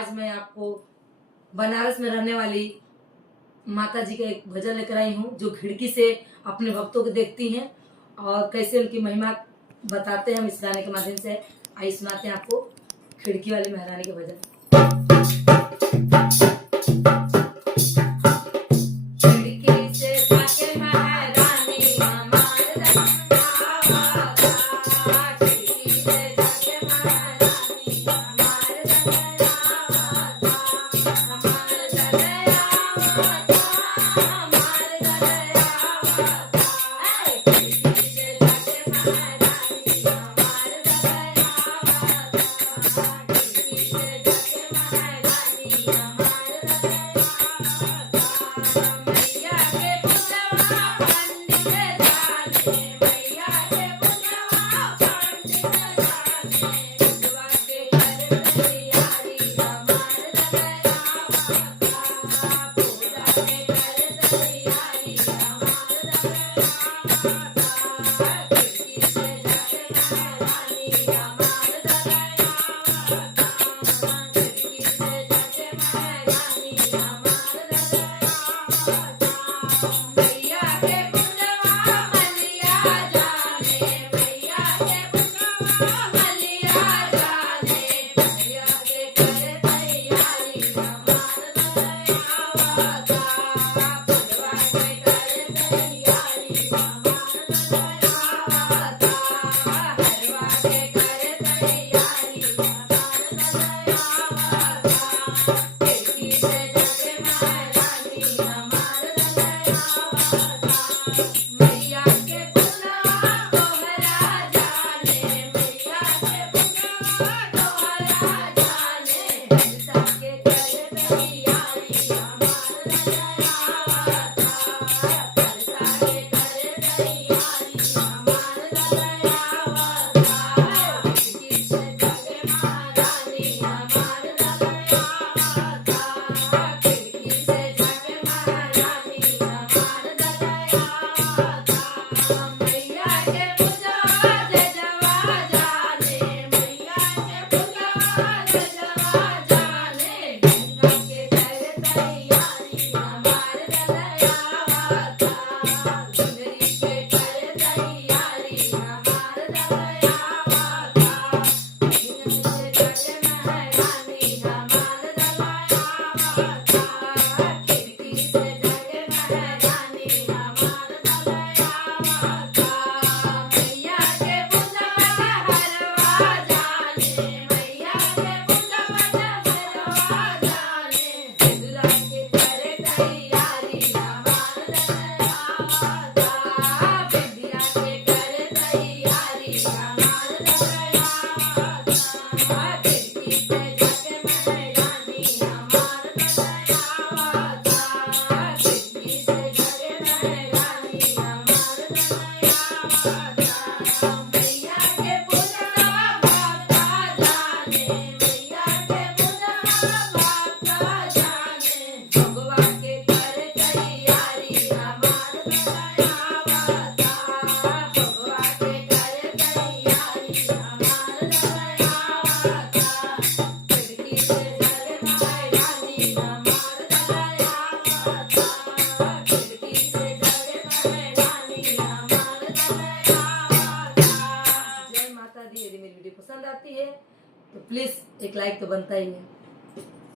आज मैं आपको बनारस में रहने वाली माता जी का एक भजन लेकर आई हूँ, जो खिड़की से अपने भक्तों को देखती हैं और कैसे उनकी महिमा बताते हैं हम इस गाने के माध्यम से। आइए सुनाते हैं आपको खिड़की वाली महारानी के भजन। यदि मेरी वीडियो पसंद आती है तो प्लीज एक लाइक तो बनता ही है।